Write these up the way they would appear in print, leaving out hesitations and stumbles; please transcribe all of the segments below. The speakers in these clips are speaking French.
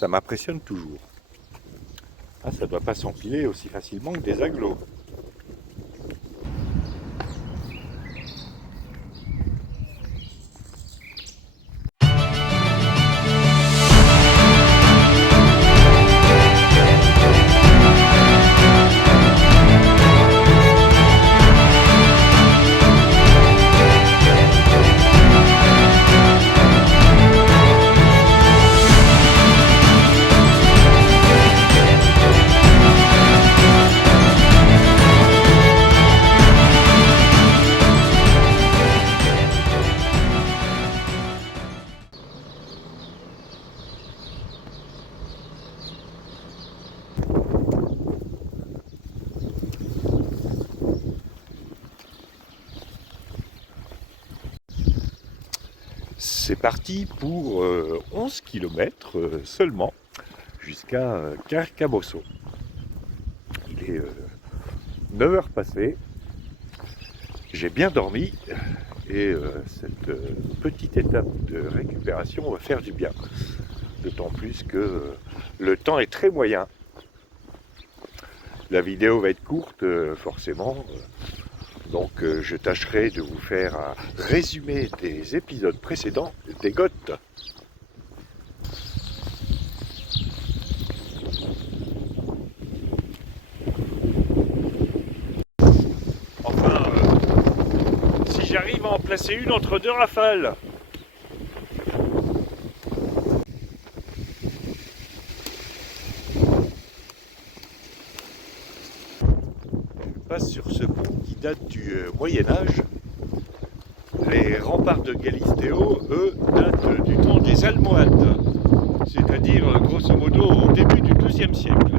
Ça m'impressionne toujours. Ah, ça ne doit pas s'empiler aussi facilement que des agglos. C'est parti pour 11 km seulement jusqu'à Carcabosso. Il est 9 heures passées. J'ai bien dormi et cette petite étape de récupération va faire du bien. D'autant plus que le temps est très moyen. La vidéo va être courte, forcément. Donc je tâcherai de vous faire un résumé des épisodes précédents des Goths. Enfin, si j'arrive à en placer une entre deux rafales. On passe sur ce pont qui date du Moyen-Âge. Les remparts de Galisteo, eux, datent du temps des Almohades, c'est-à-dire grosso modo au début du XIIe siècle.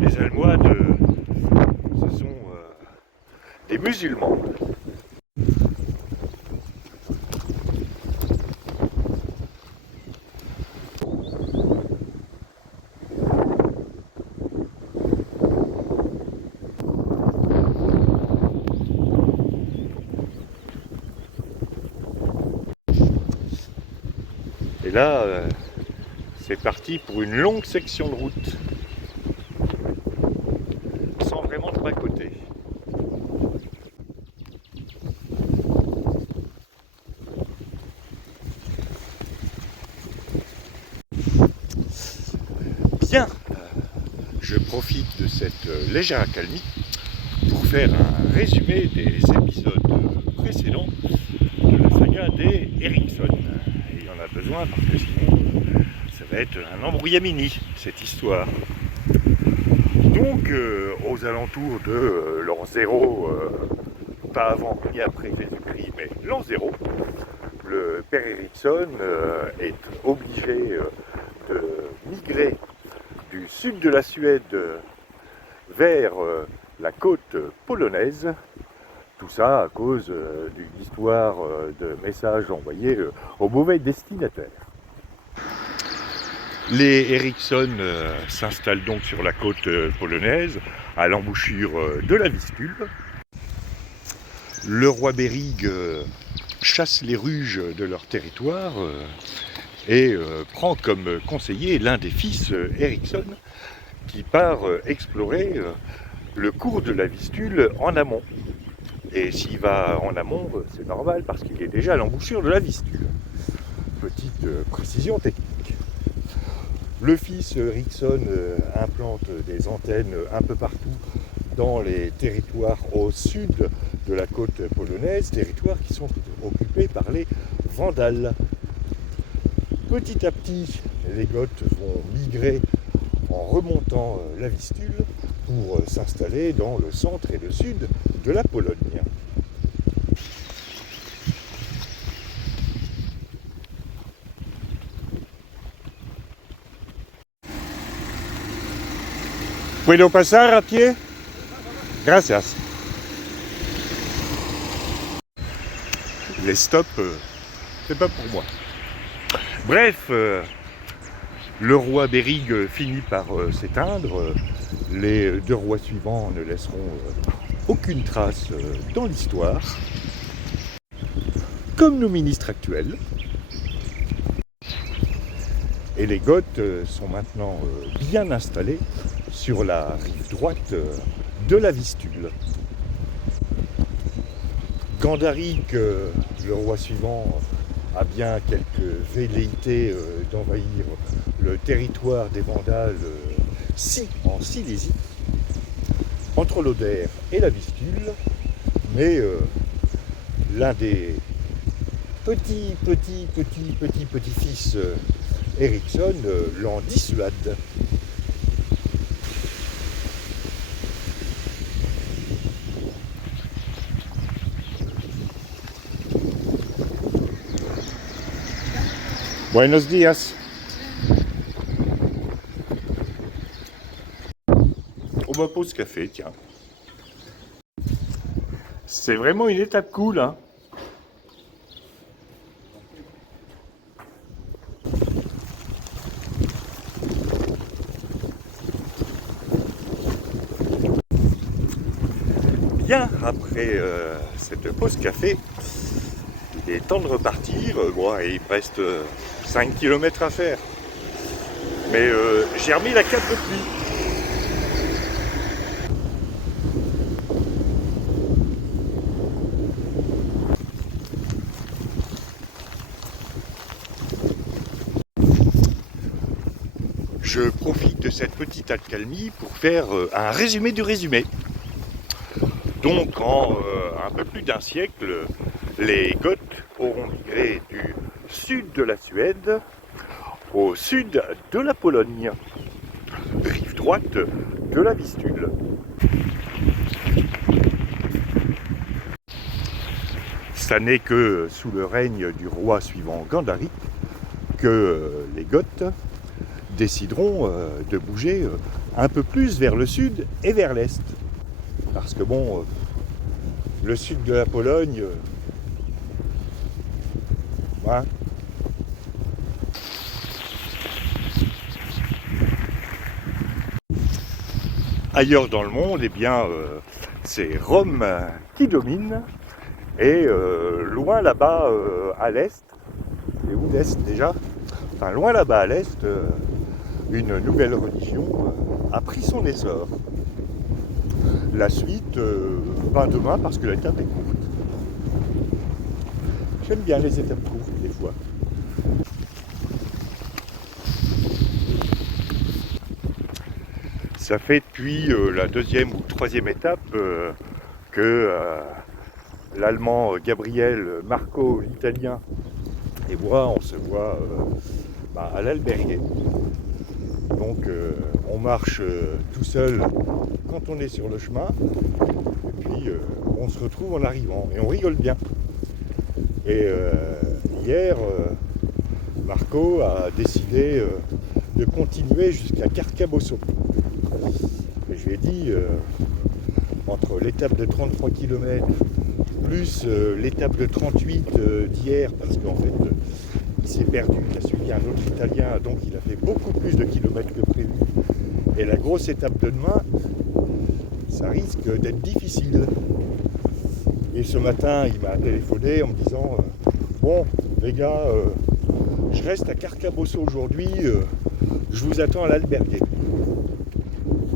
Les Almohades, ce sont des musulmans. Et là, c'est parti pour une longue section de route, sans vraiment de bas-côté. Bien, je profite de cette légère accalmie pour faire un résumé des épisodes précédents de la saga des Ericsson. Et il y en a besoin parce que sinon ça va être un embrouillamini cette histoire. Donc aux alentours de l'an 0, pas avant ni après Jésus-Christ, mais l'an 0, le père Ericsson est obligé de migrer du sud de la Suède vers la côte polonaise. Tout ça à cause d'une histoire de messages envoyés au mauvais destinataire. Les Ericsson s'installent donc sur la côte polonaise, à l'embouchure de la Vistule. Le roi Bérig chasse les ruges de leur territoire et prend comme conseiller l'un des fils Ericsson qui part explorer le cours de la Vistule en amont. Et s'il va en amont, c'est normal parce qu'il est déjà à l'embouchure de la Vistule. Petite précision technique. Le fils Ericsson implante des antennes un peu partout dans les territoires au sud de la côte polonaise, territoires qui sont occupés par les Vandales. Petit à petit, les Goths vont migrer en remontant la Vistule pour s'installer dans le centre et le sud de la Pologne. ¿Puedo pasar a pie? Gracias. Les stops, c'est pas pour moi. Bref, le roi Bérig finit par s'éteindre. Les deux rois suivants ne laisseront aucune trace dans l'histoire. Comme nos ministres actuels. Et les Goths sont maintenant bien installés sur la rive droite de la Vistule. Gandaric, le roi suivant, a bien quelques velléités d'envahir le territoire des Vandales en Silésie, entre l'Oder et la Vistule, mais l'un des petits-fils Ericsson l'en dissuade. Buenos días. On va pause café, tiens. C'est vraiment une étape cool, hein. Bien après cette pause café, il est temps de repartir. Bon, il me reste 5 km à faire. Mais j'ai remis la cape depuis. Je profite de cette petite accalmie pour faire un résumé du résumé. Donc en un peu plus d'un siècle, les Goths auront migré du sud de la Suède au sud de la Pologne, rive droite de la Vistule. Ça n'est que sous le règne du roi suivant Gandaric que les Goths décideront de bouger un peu plus vers le sud et vers l'est. Parce que bon, le sud de la Pologne, hein. Ailleurs dans le monde, eh bien, c'est Rome qui domine. Et loin là-bas à l'est, et où l'est déjà, enfin loin là-bas à l'est, une nouvelle religion a pris son essor. La suite, demain, parce que l'étape est courte. J'aime bien les étapes courtes, des fois. Ça fait depuis la deuxième ou troisième étape que l'Allemand Gabriel, Marco, l'Italien et moi, on se voit à l'Alberghe. Donc on marche tout seul quand on est sur le chemin, et puis on se retrouve en arrivant, et on rigole bien. Et hier, Marco a décidé de continuer jusqu'à Carcabosso. Et je lui ai dit, entre l'étape de 33 km plus l'étape de 38 d'hier, parce qu'en fait il s'est perdu, il a suivi un autre Italien, donc il a fait beaucoup plus de kilomètres que prévu. Et la grosse étape de demain, ça risque d'être difficile. Et ce matin, il m'a téléphoné en me disant bon, les gars, je reste à Carcabosso aujourd'hui, je vous attends à l'Alberghe.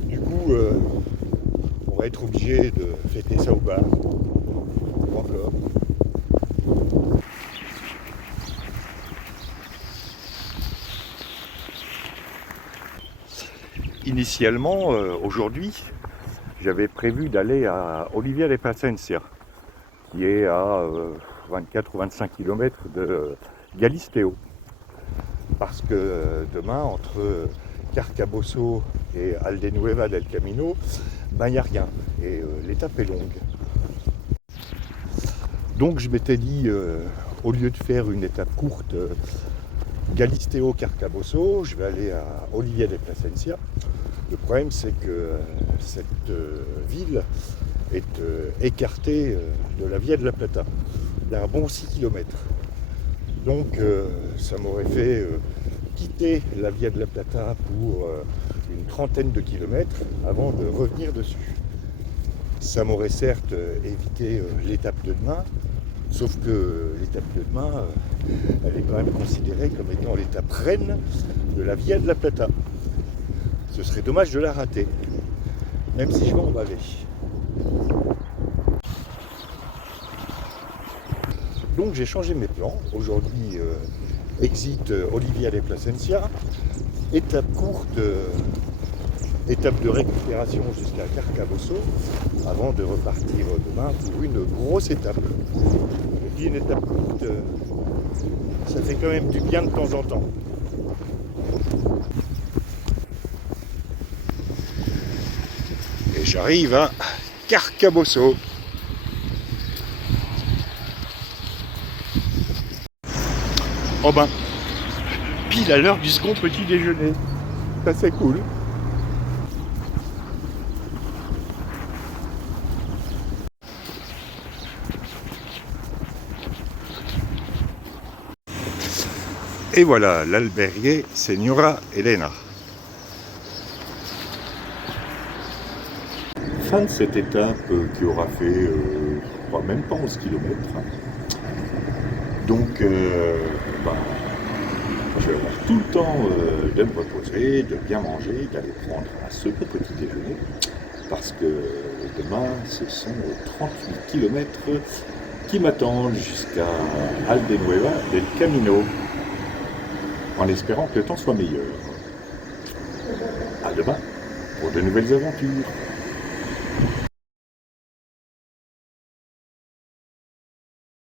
Du coup, on va être obligé de fêter ça au bar. Encore. Initialement, aujourd'hui, j'avais prévu d'aller à Olivia de Plasencia, qui est à 24 ou 25 km de Galisteo. Parce que demain, entre Carcabosso et Aldenueva del Camino, il n'y a rien. Et l'étape est longue. Donc je m'étais dit, au lieu de faire une étape courte, Galisteo-Carcabosso, je vais aller à Olivia de Plasencia. Le problème, c'est que cette ville est écartée de la Via de la Plata d'un bon 6 km. Donc ça m'aurait fait quitter la Via de la Plata pour une trentaine de kilomètres avant de revenir dessus. Ça m'aurait certes évité l'étape de demain, Sauf que l'étape de demain, elle est quand même considérée comme étant l'étape reine de la Via de la Plata. Ce serait dommage de la rater, même si je vais en baver. Donc j'ai changé mes plans. Aujourd'hui, exit Olivia de Plasencia, étape courte, étape de récupération jusqu'à Carcabosso, avant de repartir demain pour une grosse étape. Je dis une étape courte, ça fait quand même du bien de temps en temps. Et j'arrive à Carcabosso. Oh ben, pile à l'heure du second petit déjeuner. Ça c'est cool. Et voilà, l'albergue Signora Elena. Fin de cette étape qui aura fait, je crois même pas 11 km. Donc, je vais avoir tout le temps de me reposer, de bien manger, d'aller prendre un second petit déjeuner. Parce que demain, ce sont 38 km qui m'attendent jusqu'à Aldenueva del Camino, en espérant que le temps soit meilleur. À demain pour de nouvelles aventures.